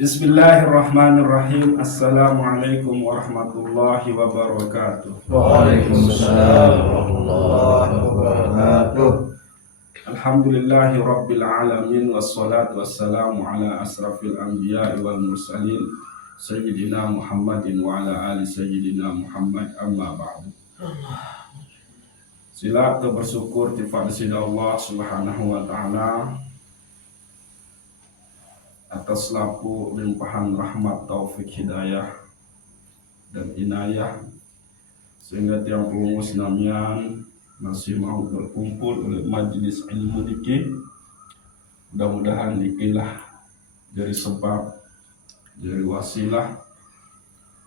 Bismillahirrahmanirrahim. Assalamualaikum warahmatullahi wabarakatuh. Waalaikumsalam warahmatullahi wabarakatuh. Alhamdulillahi rabbil alamin. Wassalatu wassalamu ala asrafil anbiya wal mursalin Sayyidina Muhammadin wa ala ali Sayyidina Muhammad, amma ba'du. Sila kita bersyukur kepada Allah subhanahu wa ta'ala atas laku limpahan rahmat, taufik, hidayah dan inayah, sehingga tiang pengumus namian masih mau berkumpul oleh majelis ilmu niki. Mudah-mudahan nikilah jadi sebab, jadi wasilah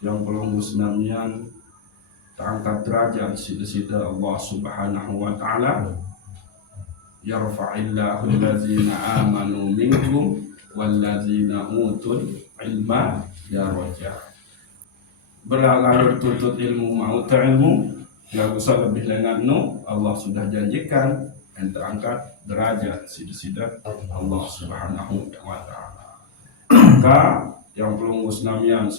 yang pengumus namian terangkat derajat sida-sida Allah subhanahu wa ta'ala. Yarfa'illahu allazina amanu minkum wallazina utul ilma darajat. Berlalu tuntut ilmu mau ilmu, nggak usah lebih lengan no. Allah sudah janjikan yang terangkat derajat sida-sida Allah subhanahu wa ta'ala. Maka yang belum musnamian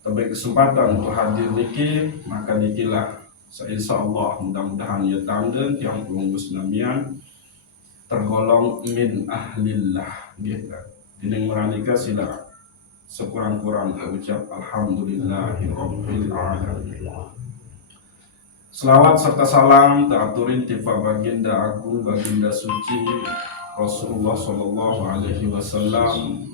tapi kesempatan untuk hadir niki, maka nikilah insya Allah mudah-mudahan ya tangga yang belum musnamian tergolong min ahlillah gitu. Dinding meranika sila sekurang-kurang ucap alhamdulillahirabbil alamin. Selawat serta salam teraturin tifa baginda agung, baginda suci Rasulullah sallallahu alaihi wasallam.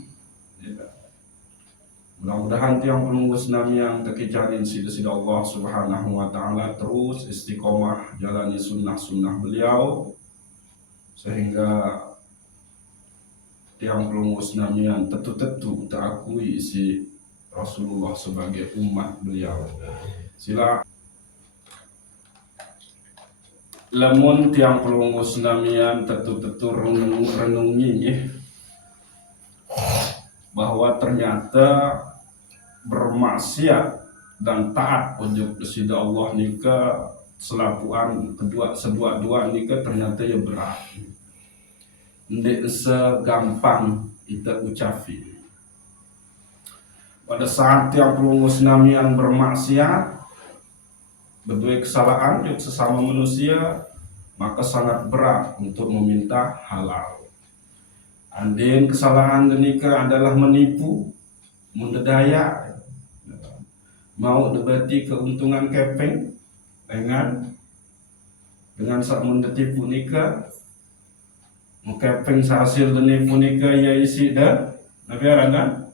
Mudah-mudahan tiang penunggus nami yang terkicarin sida-sida Allah subhanahu wa ta'ala terus istiqomah jalani sunnah-sunnah beliau, sehingga tiang penunggus nami yang tetu-tetu terakui si Rasulullah sebagai umat beliau. Sila lamun tiang penunggus nami yang tetu-tetu renungi bahwa ternyata bermaksiat dan taat ujuk kepada Allah nika selakuan kedua nika ternyata ya berat. Ndek segampang kita ucapi. Pada saat yang pengungus namian bermaksiat, berdua kesalahan yuk sesama manusia, maka sangat berat untuk meminta halal. Andin kesalahan denika adalah menipu, mendedaya, mau debati keuntungan kepeng dengan saat mendetipu nikah, mengkepeng hasil denipu nikah ya isi dah, nabi arangan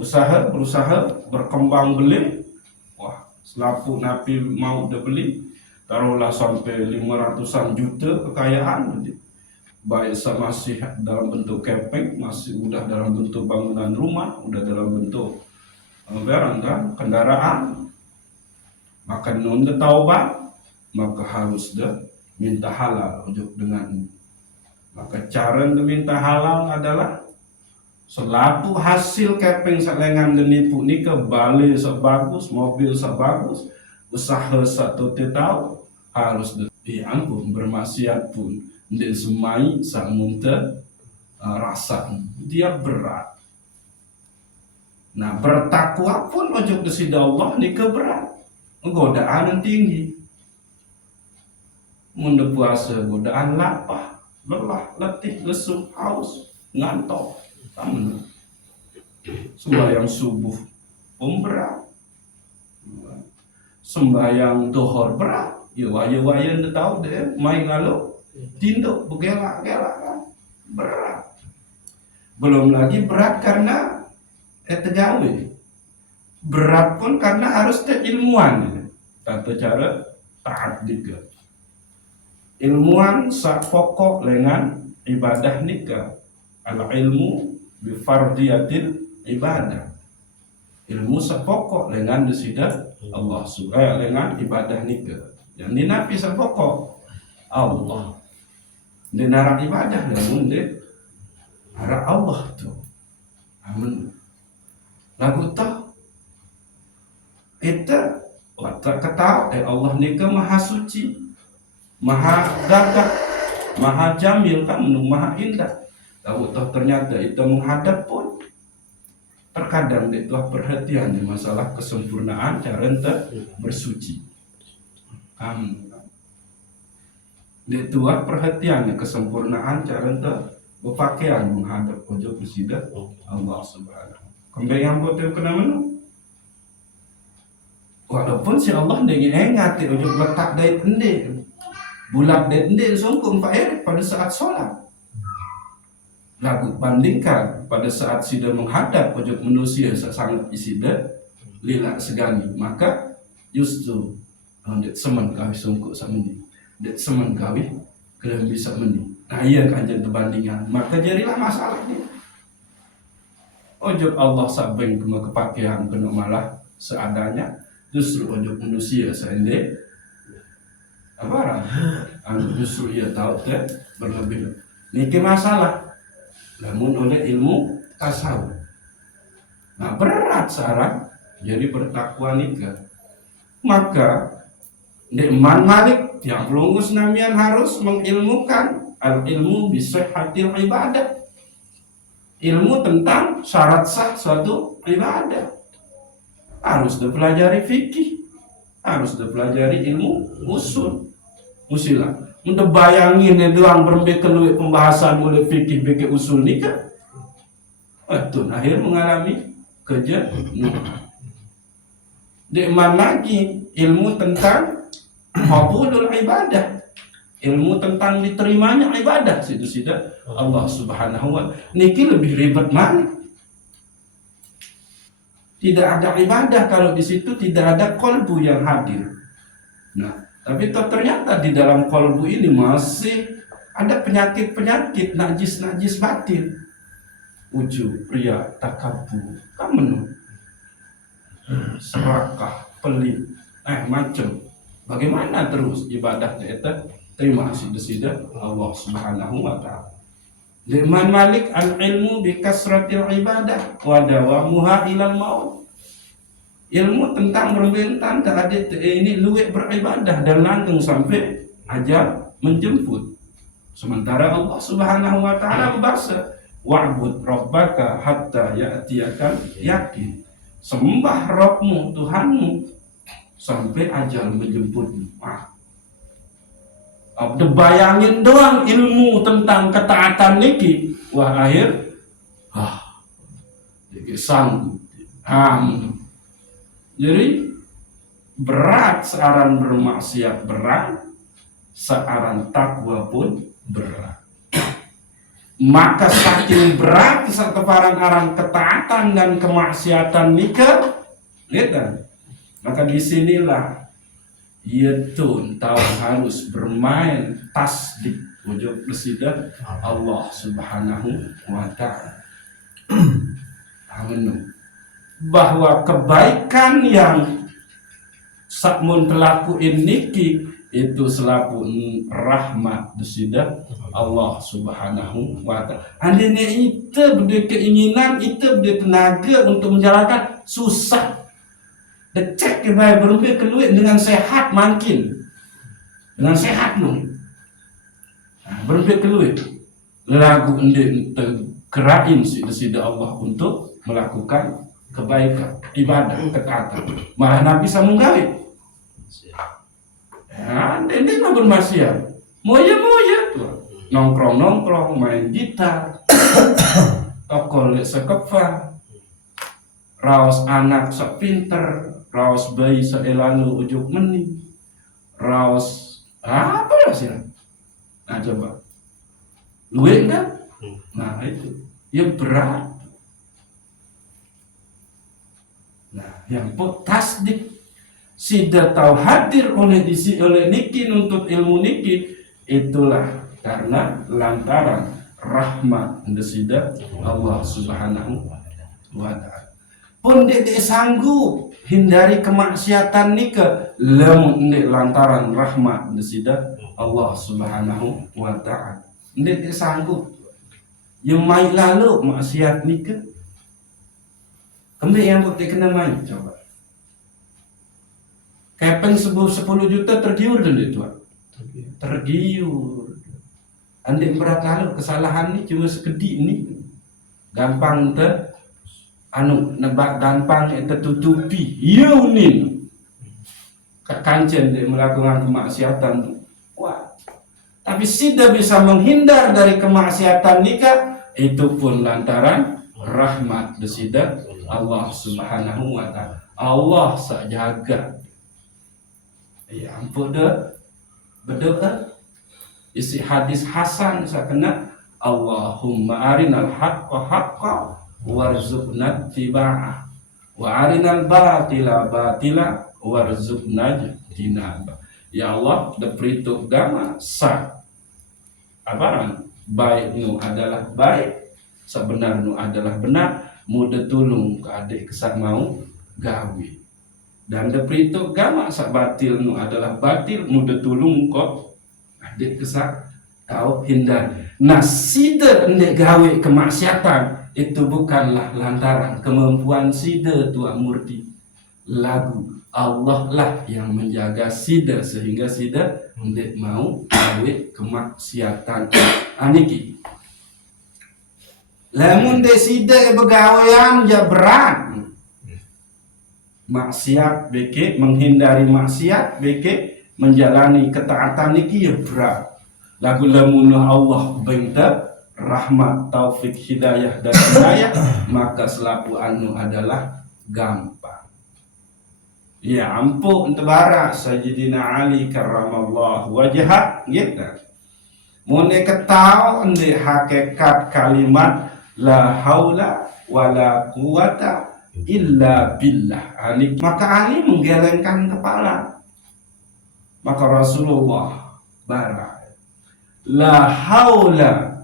berusaha berkembang beli, wah selaku nabi mau dibeli, taruhlah sampai 500-an juta kekayaan, baik masih dalam bentuk kepeng, masih udah dalam bentuk bangunan rumah, udah dalam bentuk barang kan, kendaraan, maka nun taubat, maka harus minta halal untuk dengan. Maka cara minta halal adalah selaku hasil kepeng selengan denipu ni kembali sebagus, mobil sebagus, usaha satu tahu harus diampun, bermaksiat pun disemai samunta rasa dia berat. Nah bertakwa pun ojo kesida Allah ni keberat, godaan yang tinggi. Munda puasa godaan lapar, lelah, letih, lesu, haus, ngantuk, tamen. Sembahyang subuh berat, sembahyang duhur berat, ya waya ndak tahu deh, main lalu tinduk bergelak-gelak kan, berat. Belum lagi berat karena tegawe, berat pun karena harus ilmuwan, tata cara taat juga. Ilmuwan sak pokok dengan ibadah nikah, al ilmu bifardiyatil ibadah. Ilmu sak pokok dengan desida Allah dengan ibadah nikah. Yang dinapi sak pokok Allah. Dinarang ibadah namun harap Allah tuh. Amin. Lagu tak kita ketahui Allah nika maha suci, maha gagah, maha jamil kan, maha indah. Tahu toh ternyata itu menghadap pun terkadang dia tuah perhatian di masalah kesempurnaan cara ente bersuci. Dia tuah perhatian di kesempurnaan cara ente berpakaian menghadap pojok bersida Allah Subhanahu. Kembali yang betul kena menu. Walaupun si Allah dia ingat dia ujung letak dari ende, bulat dari ende sungguh pada saat sholat. Lagu bandingkan pada saat sida menghadap pojok manusia sangat isida lila segani, maka justru det semen kawin sungguh sama ni, det semen kawin kelem bisa meni. Nah iya kanjen perbandingan, maka jadilah masalahnya. Ojok Allah sabeng kena kepakean kena malah seadanya, justru ojok manusia seendek apa justru ia tahu teh berlebih. Niki masalah. Namun oleh ilmu tasawuf. Nah berat sekarang jadi bertakwa nikah. Maka Imam Malik yang pelungus namian harus mengilmukan al-ilmu bisihhatil ibadah. Ilmu tentang syarat sah suatu ibadah. Harus dipelajari fikih, harus dipelajari ilmu usilah. Untuk bayangin doang berembek keluar pembahasan mulai fikih beke usul nikah. Betul, akhir mengalami kejenuhan. Di mana lagi ilmu tentang qabulul ibadah, ilmu tentang diterimanya ibadah situ Allah Subhanahu wa taala. Niki lebih ribet mana? Tidak ada ibadah kalau di situ tidak ada qalbu yang hadir. Nah, tapi ternyata di dalam kolbu ini masih ada penyakit-penyakit najis batin. Ujub, ria, takabur, kamenu, serakah, pelit, macam. Bagaimana terus ibadahnya itu? Terima kasih Allah Subhanahu wa taala. Liman Malik al-ilmu bi kasratil ibadah wa dawamuha ilal maut. Ilmu tentang berbentan terhadap ini luwek beribadah dan langgeng sampai ajal menjemput. Sementara Allah Subhanahu wa taala berbahasa, wa'bud rabbaka hatta ya'tiyakal yakin. Sembah Rabbmu, Tuhanmu sampai ajal menjemputmu. Bayangin doang ilmu tentang ketaatan niki, wah akhir sanggup. Jadi berat searan bermaksiat berat, searan takwa pun berat. Maka saking berat satu parang-arang ketaatan dan kemaksiatan nikah, lihat. Maka disinilah ia tun tahu harus bermain tasdik wujud bersidah Allah Subhanahu wa taala. Bahwa kebaikan yang sakmun telakuin niki itu selaku rahmat desidah Allah Subhanahu wa taala. Andainya itu berde keinginan, itu berde tenaga untuk menjalankan susah. Decek ke bayi berumbi keluar dengan sehat makin. Dengan sehat nun. Berumbi keluar. Lagu ende kerain desidah Allah untuk melakukan kebaikan, ibadah, ketaatan. Malah Nabi sambung gawe. Dia mah bermaksiat. Moya tuh. Nongkrong, main gitar. Tokol sekefa. Raos anak sepinter, raos bayi seelalu ujuk meni. Raos apa ya sih? Nah coba. Luwe kan? Nah itu. Ya berat. Nah, yang tasdik sida tahu hadir oleh niki nuntut ilmu niki itulah karena lantaran rahmat sida Allah Subhanahu wa taala. Pun dia sanggup hindari kemaksiatan nika lantaran rahmat sida Allah Subhanahu wa taala. Dia sanggup. Yang mai lalu maksiat nika kembali yang bukti kena main coba. Kepeng 10 juta tergiur dan itu. Tergiur. Andai berat lalu kesalahan ini cuma sekedik ini. Gampang anu nebak dampang tertutupi yaunin kancen dia melakukan kemaksiatan tu kuat. Tapi tidak bisa menghindar dari kemaksiatan nikah itu pun lantaran rahmat desida Allah Subhanahu wa taala. Allah sajaga. Ya ampun dah berdoa isi hadis hasan sakena Allahumma arinal haqqa haqqa warzuqna tiba'ah wa arinal batila batila warzuqna jinaba. Ya Allah, deprituk gama sah abaran baik nu adalah baik, sebenar nu adalah benar, muda tulung ke adik kesak mau gawe. Dan deprituk gama sak batil nu adalah batil, muda tulung kok adik kesak tahu hindar. Nah, sida ndek gawe kemaksiatan itu bukanlah lantaran kemampuan sida tua murti. Lagu Allah lah yang menjaga sida sehingga sida ndek mau gawe kemaksiatan. Aniki. Lamun de sida begawean ya berat. Maksiat beke menghindari maksiat beke menjalani ketaatan niki ya berat. Lagu lamun Allah benta rahmat taufik hidayah dan hidayah maka selaku anu adalah gampang. Ya ampun tebara Sayyidina Ali karramallahu wajhah gitu. Mune ketau ende hakikat kalimat la haula wala quwata illa billah. Maka Ali menggelengkan kepala. Maka Rasulullah bara la haula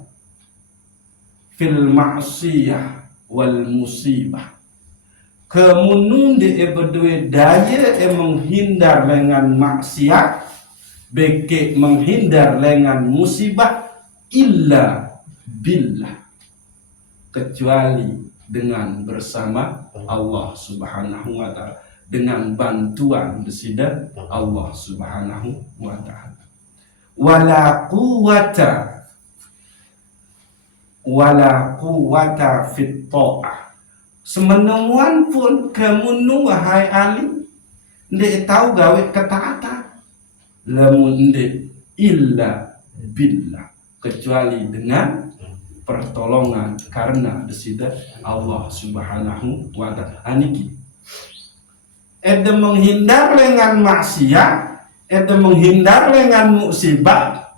fil ma'siyah wal musibah. Kemunun di berdua daya menghindar dengan maksiat, beke menghindar dengan musibah illa billah, kecuali dengan bersama Allah Subhanahu wa taala, dengan bantuan desida Allah Subhanahu wa taala. Wala quwwata fit ta'ah. Semenemuan pun kemun wahai Ali ndek tahu gawe ketaatan lamun ndek illa billah, kecuali dengan pertolongan karena desida Allah Subhanahu wa taala. Aniki ede menghindar dengan maksiat, ede menghindar dengan musibah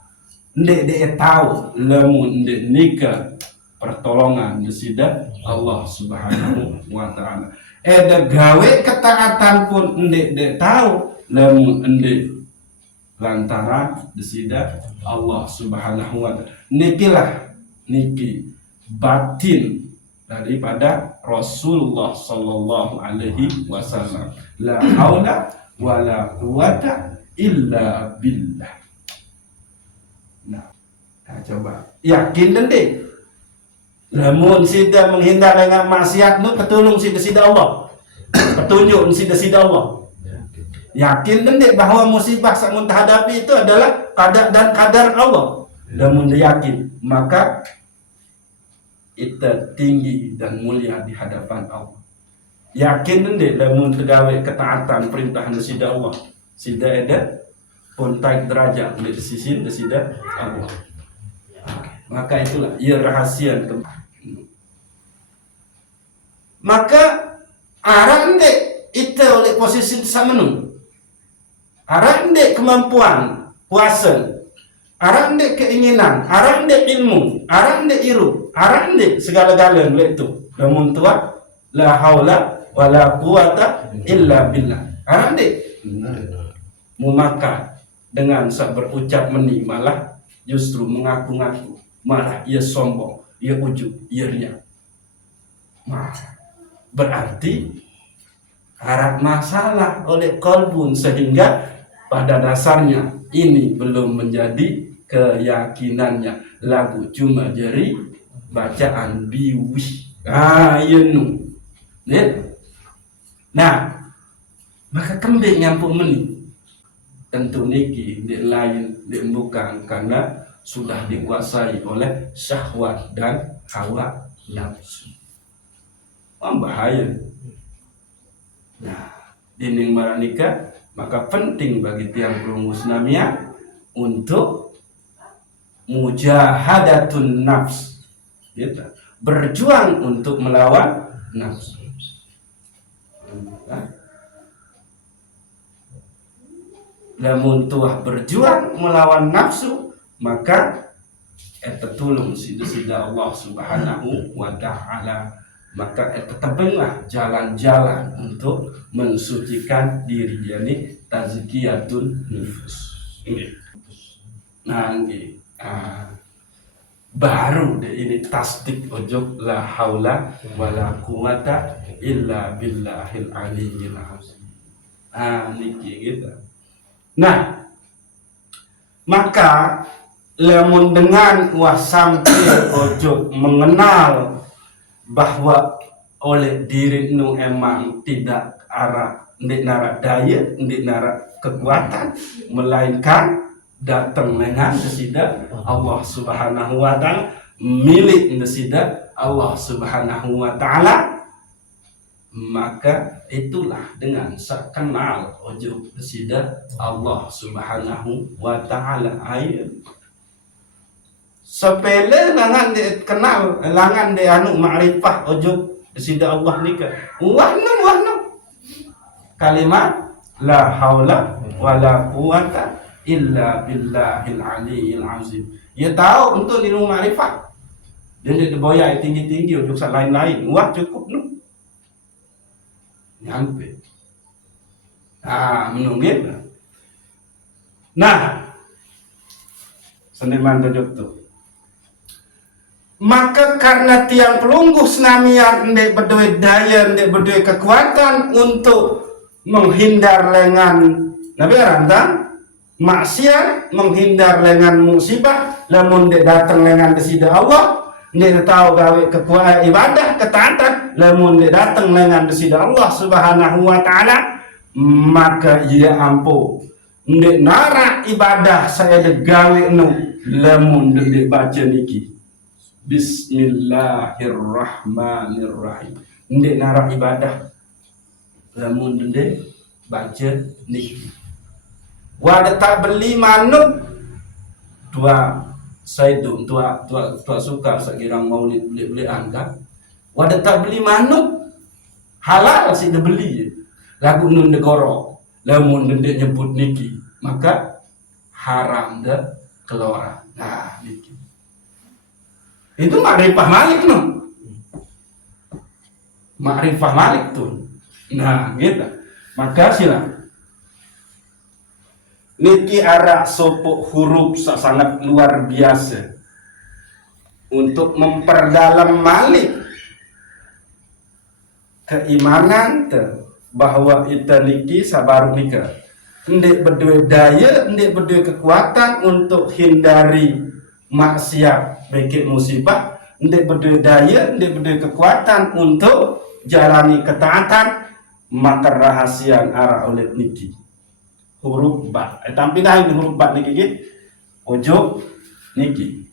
ndek de tahu lamun ndek nikah pertolongan desida Allah Subhanahu wa taala. Eda gawe ketaatan pun ndek de tahu lamun ndek lantaran desida Allah Subhanahu wa taala. Niki batin daripada Rasulullah sallallahu alaihi wasallam. La haula wala quwata illa billah. Nah, coba yakin ndek lamun sida menghindar dengan maksiat nu ketulung sida Allah. Petunjuk sida Allah. Yakin ndek bahwa musibah sak mun hadapi itu adalah qada dan qadar Allah. Lamun yakin, maka kita tinggi dan mulia di hadapan Allah. Yakin ndek lamun tegawe ketaatan perintah sida Allah. Sida ada pun taik derajat di sisi sida Allah. Maka itulah ia rahasia maka arande itu oleh posisi samanu, arande kemampuan kuasa, arande keinginan, arande ilmu, arande iru, arande segala-galanya oleh itu. Namun tua la haula wala quwata illa billah. Arande maka dengan berucap meni malah justru mengaku-ngaku, malah ia sombong, ia ujub, ia riak. Berarti harap masalah oleh kolbun sehingga pada dasarnya ini belum menjadi keyakinannya, lagu cuma jadi bacaan biwih. Nah, maka kembali nyampuk meni tentu niki di lain di bukan karena sudah dikuasai oleh syahwat dan hawa nafsu. bahaya. Nah, dinding maranika maka penting bagi tiang pelunggu Islamiyah untuk mujahadatun nafs, gitu. Berjuang untuk melawan nafsu. Lamun tuah berjuang melawan nafsu, maka eta tulung sida Allah Subhanahu wa ta'ala, maka eta tebenglah jalan-jalan untuk mensucikan diri, yakni tazkiyatun nufus. Nah, baru deh ini tasdik ojok la haula wala quwata illa billahil aliyyil azim. Niki gitu. Nah, maka lamun dengan wah sampai ojo mengenal bahwa oleh diri nu emang tidak arah ndik nara daya, ndik nara kekuatan, melainkan datang dengan desida Allah Subhanahu wa ta'ala, milik desida Allah Subhanahu wa ta'ala, maka itulah dengan sekenal ojo desida Allah Subhanahu wa ta'ala. Ayo sepele langan de kenal, langan de anu ma'rifah ojo desida Allah nika wahnu kalimat la haula wala quwata illa billahil aliyyil azim. Ya tahu untuk ilmu ma'rifah dan dia boya tinggi-tinggi untuk lain-lain, wah cukup nu nyampe. Menunggu. Nah, seniman tujuh tu. Maka karena tiang pelungguh senamian ndek berdua daya, ndek berdua kekuatan untuk menghindar lengan nabi rantang maksiat, menghindar lengan musibah, lamun ndek datang lengan desida Allah, ndek tahu gawe kekuatan ibadah ketaatan, lamun ndek datang lengan desida Allah Subhanahu wa ta'ala, maka ia ampuh ndek nara ibadah saya de gawe nu lamun ndek baca niki Bismillahirrahmanirrahim, ndek nara ibadah lamun ndek baca niki. Wadah tak beli manuk tua saidum tua suka sekirang maulid beli angkat. Wadah tak beli manuk halal sih dah beli lagu nun degoro lamun dendek nyebut niki maka haram dah keluar. Nah niki itu makrifah malik no, makrifah malik tuh. Nah gitu, maka silang niki arah sopok huruf sangat luar biasa untuk memperdalam malik keimanan bahwa ita niki sabar nika ndek berdua daya, ndek berdua kekuatan untuk hindari maksiat beki musibah, ndek berdua daya, ndek berdua kekuatan untuk jalani ketaatan, maka rahasia arah oleh niki huruf ba. Tapi dah ini huruf ba niki gitu. Ojo niki.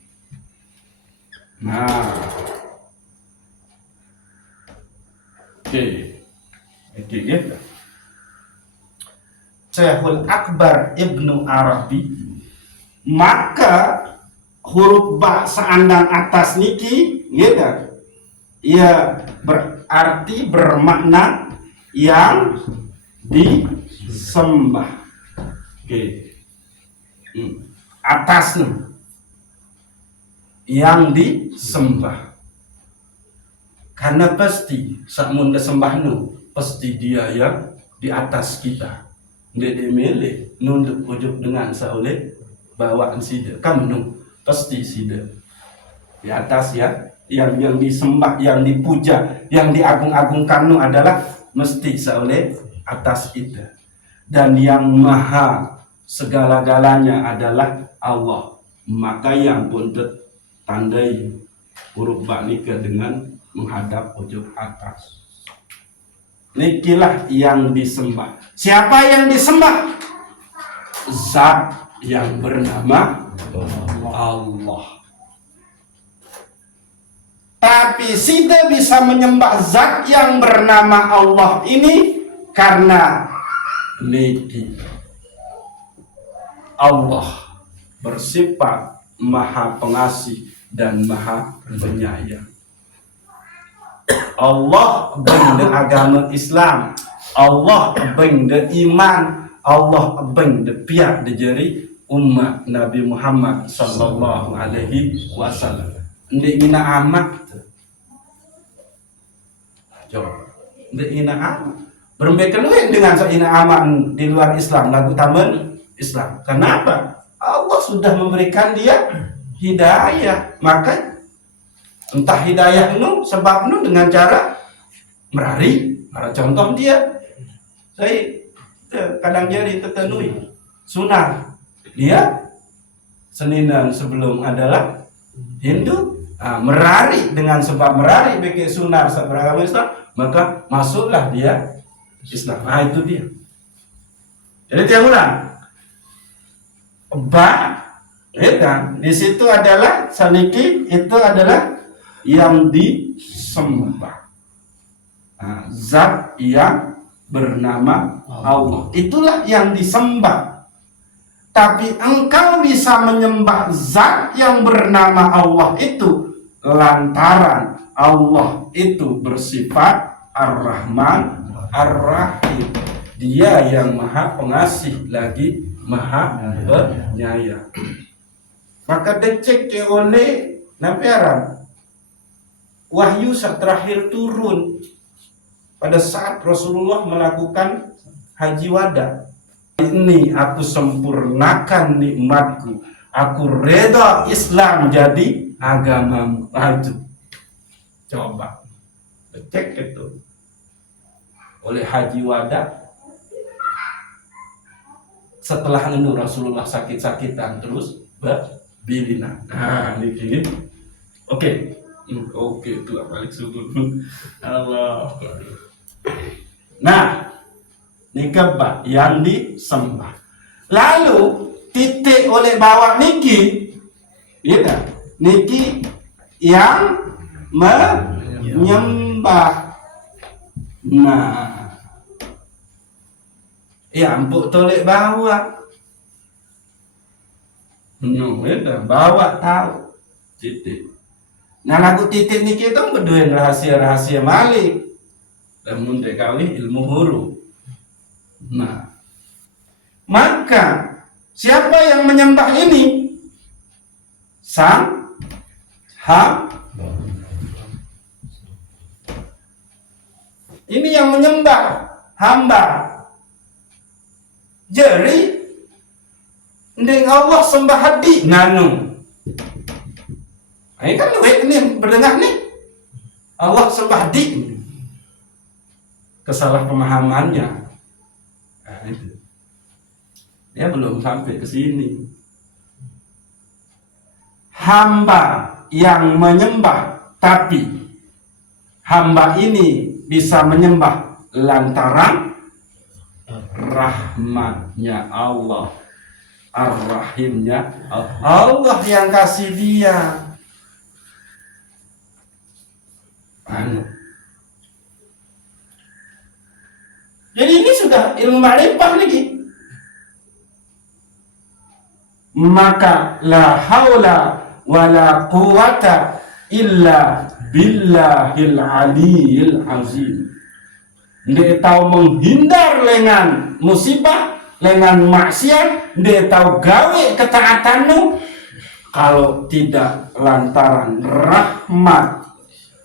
Nah. Oke gitu. Syekhul Akbar Ibnu Arabi, maka huruf ba seandang atas niki gitu. Ia berarti bermakna yang disembah. Atas yang disembah, karena pasti sakmun disembah pasti dia yang di atas kita, dia dimilih nunduk ujuk dengan saoleh bawaan sida kamu pasti sida di atas ya, yang disembah, yang dipuja, yang diagung-agungkan adalah mesti saoleh atas kita, dan yang maha segala-galanya adalah Allah. Maka yang pun tandai huruf ba nika dengan menghadap ujung atas. Nikilah yang disembah. Siapa yang disembah? Zat yang bernama Allah. Tapi tidak bisa menyembah zat yang bernama Allah ini karena niki Allah bersifat maha pengasih dan maha penyayang. Allah benda agama Islam, Allah benda iman, Allah benda pihak dijeri umat Nabi Muhammad sallallahu alaihi wasallam. Ndek ina amat. Coba. Ndek ina amat. Bermbeka luwih dengan ina amat di luar Islam, lagu taman Islam. Kenapa? Allah sudah memberikan dia hidayah. Maka entah hidayah itu sebab itu dengan cara merari. Para contoh dia. Saya kadang jadi tertenui sunat. Dia Seninan sebelum adalah Hindu. Merari dengan sebab merari bagi sunat beragama Islam, maka masuklah dia Islam. Itu dia. Jadi dia ulang. Ya kan? Di situ adalah saniki itu adalah yang disembah. Zat yang bernama Allah. Itulah yang disembah. Tapi engkau bisa menyembah zat yang bernama Allah itu lantaran Allah itu bersifat Ar-Rahman Ar-Rahim. Dia yang maha pengasih lagi maha penyayang. Maka dicek oleh Nabiaran wahyu terakhir turun pada saat Rasulullah melakukan haji wada. Ini aku sempurnakan nikmatku, aku reda Islam jadi agamamu. Itu coba cek itu oleh haji wada. Setelah itu Rasulullah sakit-sakitan terus berbilina. Ini gini. Oke, itu balik syukur. Allah. Nah, nikah yang disembah. Lalu titik oleh bawah niki, ya, niki yang menyembah. Nah, ya empuk tolek bawah. Bawa tahu titik. Nah, lagu titik niki itu berdua rahasia-rahasia malik. Dan muntek kali ilmu huruf. Nah, maka siapa yang menyembah ini? Sang ini yang menyembah hamba. Jadi ndeng Allah sembah hadi nganu. Ini kan luwih ini berdengar nih. Allah sembah hadi. Kesalahpemahamannya. Itu. Dia belum sampai ke sini. Hamba yang menyembah, tapi hamba ini bisa menyembah lantaran rahmatnya Allah, Ar-Rahimnya Allah yang kasih dia. Jadi ini sudah ilmu ma'rifah lagi. Maka la haula wala quwata illa billahil aliyil azim. Dia tahu menghindar dengan musibah, dengan maksiat, dia tahu gawe ketaatanmu kalau tidak lantaran rahmat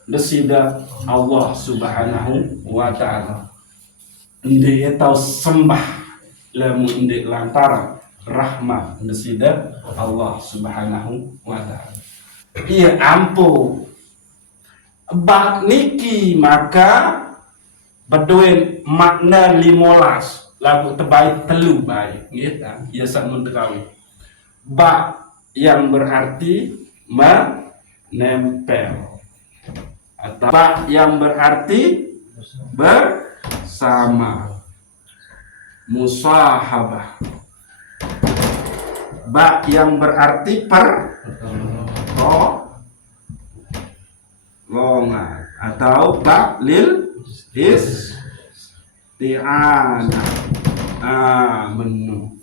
desida Allah Subhanahu wa ta'ala. Dia tahu sembah lamun dia lantaran rahmat desida Allah Subhanahu wa ta'ala. Iya ampuh bak niki maka beduin makna 15 lagu terbaik telu baik gitu ya samun tekawi. Bak yang berarti menempel atau bak yang berarti bersama, musahabah. Bak yang berarti pertolongan atau ba lil isti'anah. Benar.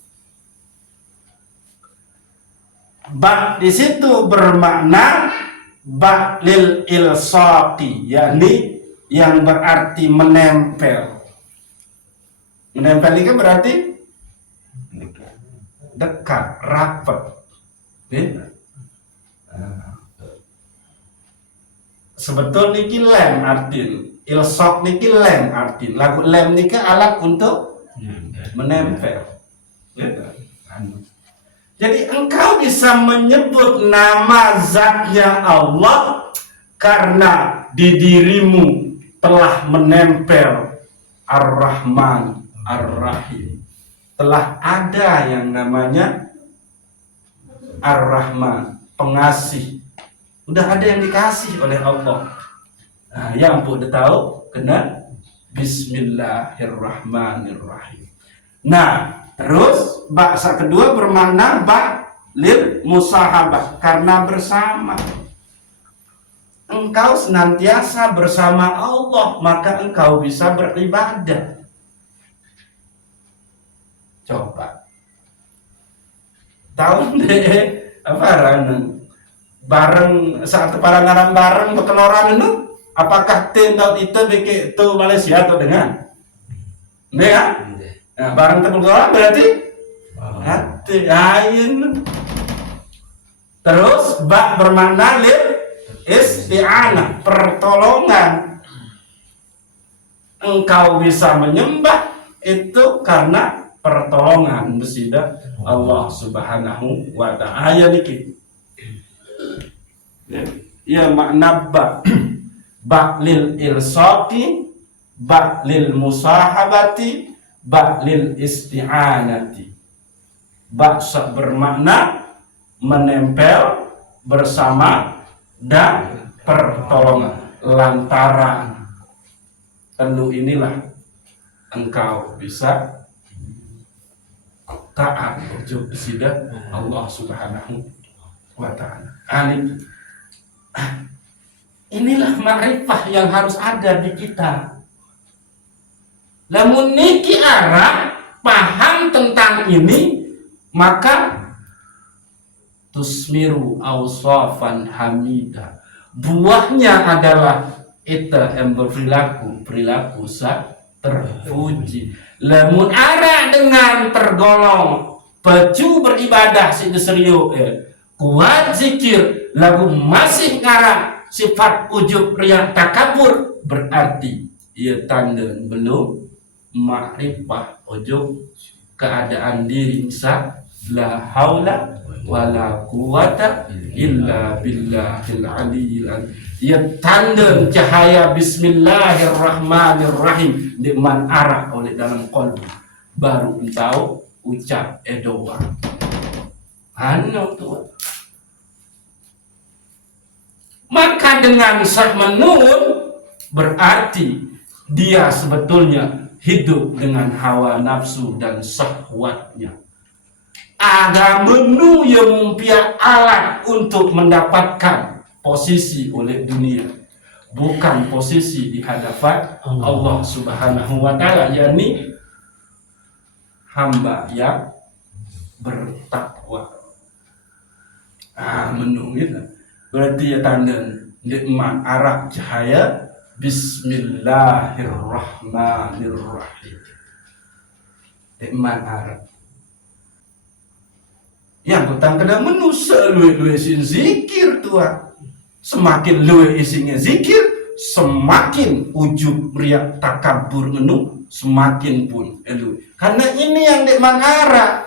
Ba di situ bermakna ba lil ilsaqi, yakni yang berarti menempel. Menempel ini kan berarti dekat, rapat. Sebetulnya niki lem artin, ilsaq niki lem artin. Lagu lem niki alat untuk menempel. Jadi engkau bisa menyebut nama zatnya Allah karena di dirimu telah menempel Ar-Rahman Ar-Rahim. Telah ada yang namanya Ar-Rahman, pengasih. Udah ada yang dikasih oleh Allah. Nah, yang pun tahu kena Bismillahirrahmanirrahim. Nah, terus bahasa kedua bermakna ba lil musahabah, karena bersama. Engkau senantiasa bersama Allah, maka engkau bisa beribadah. Coba. Tahu deh apa bareng saat parangaran bareng bekeloran itu, apakah tenda itu bikin itu Malaysia atau dengan? Ya? Nah, bareng bekeloran berarti hati ayin. Terus ba bermakna lil isti'anah, pertolongan. Engkau bisa menyembah itu karena pertolongan besida Allah Subhanahu wa ta'ala. Niki ya makna ba lil ilsaqi, ba lil musahabati, ba lil isti'anati. Ba bermakna menempel, bersama, dan pertolongan. Lantaran telu inilah engkau bisa taat ujuk besida Allah Subhanahu wa ta'ala. Inilah ma'rifah yang harus ada di kita. Lamun niki arah paham tentang ini, maka tusmiru awsafan hamidah. Buahnya adalah ita yang perilaku terpuji. Lamun arah dengan tergolong pecu beribadah si serius, kuat zikir, lagu masih ngarang sifat ujub riya takabur, berarti ia tanda belum ma'rifah ujub keadaan diri bisa la haula wala quwata illa billahil aliyil azim. Ia tanda cahaya Bismillahirrahmanirrahim di man arah oleh dalam qalbi, baru engkau ucap doa. Tuh. Maka dengan sah menun berarti dia sebetulnya hidup dengan hawa nafsu dan syahwatnya. Ada menu yang mumpia alat untuk mendapatkan posisi oleh dunia, bukan posisi di hadapan Allah Subhanahu wa ta'ala, yakni hamba yang bertakwa. Menu gitu. Berarti ya tanda nikmat arah cahaya Bismillahirrahmanirrahim. Nikmat arah. Yang tentang kena menu selui-lui sin zikir tua. Semakin lui isinya zikir, semakin ujub riak takabur menu semakin pun lui. Karena ini yang nikmat arah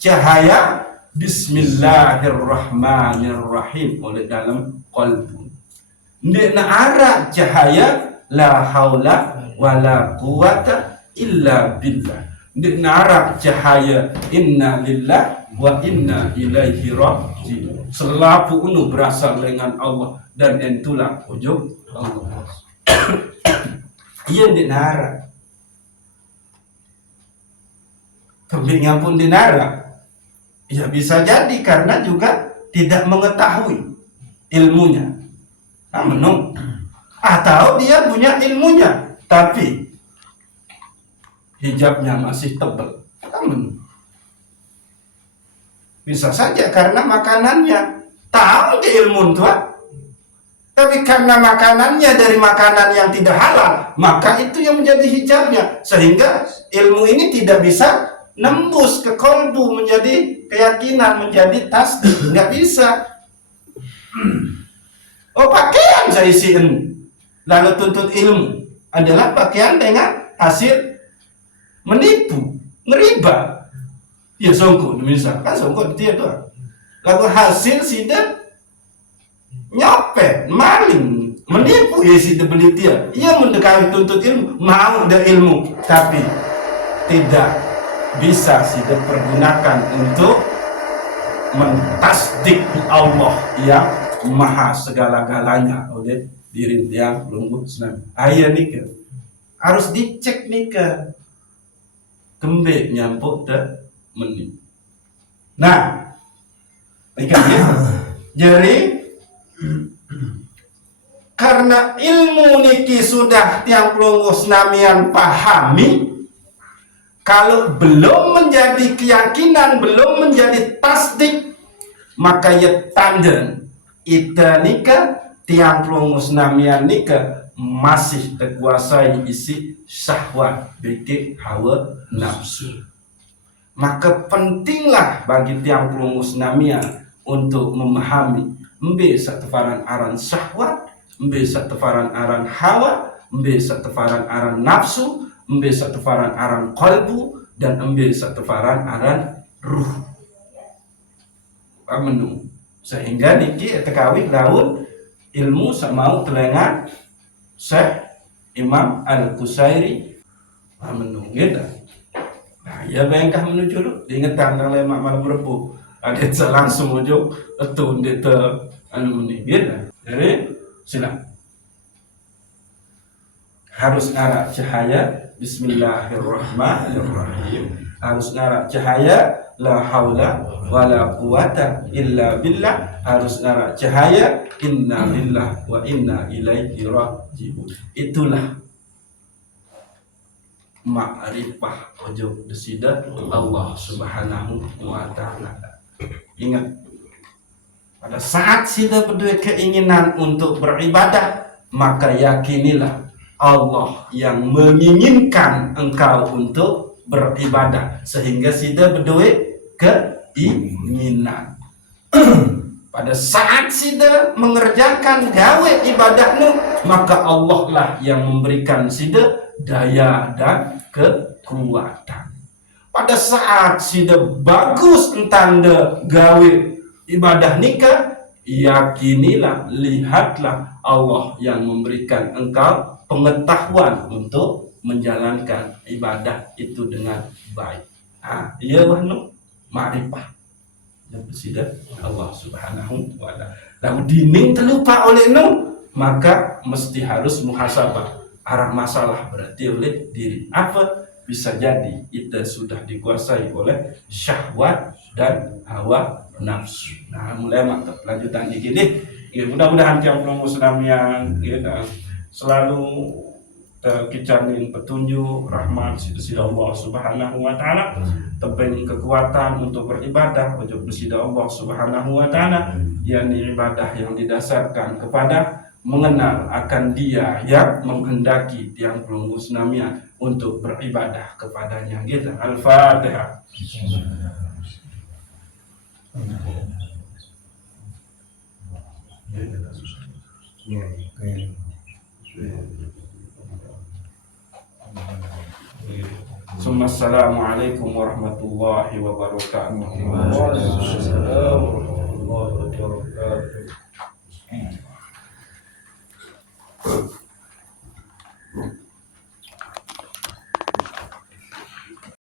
cahaya Bismillahirrahmanirrahim oleh dalam qalbu. Ndek na arah cahaya la haula wala quwata illa billah. Ndek na arah cahaya inna lillah wa inna ilaihi raji'un. Selapu unu berasal dengan Allah dan entulah ujung Allah. Ia ndek na arah. Kambingnya pun dinara. Ya bisa jadi karena juga tidak mengetahui ilmunya. menung. Atau dia punya ilmunya, tapi hijabnya masih tebal, menung. Bisa saja karena makanannya, tahu dia ilmu tua, tapi karena makanannya dari makanan yang tidak halal, maka itu yang menjadi hijabnya, sehingga ilmu ini tidak bisa nembus ke kolbu menjadi keyakinan, menjadi tasdik, nggak bisa. Oh, pakaian saya isiin, lalu tuntut ilmu adalah pakaian dengan hasil menipu, ngeriba. Ya songkok, misal kan songkok dia tuh. Lalu hasil sidak nyopet, maling, menipu ya sidak beli dia. Ia mendekati tuntut ilmu, mau ada ilmu, tapi tidak bisa sidak pergunakan untuk mentasdik Allah yang maha segala-galanya oleh diri yang lungguh senang. Ayah nikah harus dicek nikah kembali nyampuk dan menit. Nah, nikahnya jadi karena ilmu niki sudah tiang pelungguh senamian pahami, kalau belum menjadi keyakinan, belum menjadi tasdik, maka ya tanda ita nikah tiang pelungguh senamian nikah masih terkuasai isi syahwat, bikin hawa nafsu. Maka pentinglah bagi tiang pelungguh senamian untuk memahami mbe satefaran aran syahwat, mbe satefaran aran hawa, mbe satefaran aran nafsu, mbe satefaran aran qalbu, dan mbe satefaran aran ruh. Amenu sehingga niki tekawi laun ilmu samau telengan Syekh Imam Al-Qusairi amenu gitu. Nah, ya bengkah menuju lu diingetan oleh mak malam rebu. Ada langsung ujuk itu ndete anu meni gitu. Jadi silakan. Harus ngarak cahaya bismillahirrahmanirrahim. Harus ngarak cahaya la haula wala quwata illa billah. Harus ngarak cahaya inna lillahi wa inna ilaihi raji'un. Itulah ma'rifah ojo desida Allah Subhanahu wa ta'ala. Ingat, pada saat kita berdua keinginan untuk beribadah, maka yakinilah Allah yang menginginkan engkau untuk beribadah, sehingga kita berdua keinginan. Pada saat kita mengerjakan gawe ibadahmu, maka Allah lah yang memberikan kita daya dan kekuatan. Pada saat sudah bagus entanda gawe ibadah nikah, yakinilah, lihatlah Allah yang memberikan engkau pengetahuan untuk menjalankan ibadah itu dengan baik. Iya wahnu ma'rifah yang bersida Allah Subhanahu wa ta'ala. Lalu dining terlupa oleh maka mesti harus muhasabah. Arah masalah berarti oleh diri. Apa? Bisa jadi kita sudah dikuasai oleh syahwat dan hawa nafsu. Nah, mulai mantap lanjutan ini gini. Ya, mudah-mudahan tiang pelungguh senamian kita selalu terkicanin petunjuk rahmat sida Allah Subhanahu wa ta'ala, tebing kekuatan untuk beribadah wajib sida Allah Subhanahu wa ta'ala, yakni ibadah yang didasarkan kepada mengenal akan Dia yang menghendaki tiang pelungguh senamian untuk beribadah kepadanya. Gitu. Al-Fatihah. Assalamualaikum warahmatullahi wabarakatuh. Waalaikumsalam warahmatullahi wabarakatuh.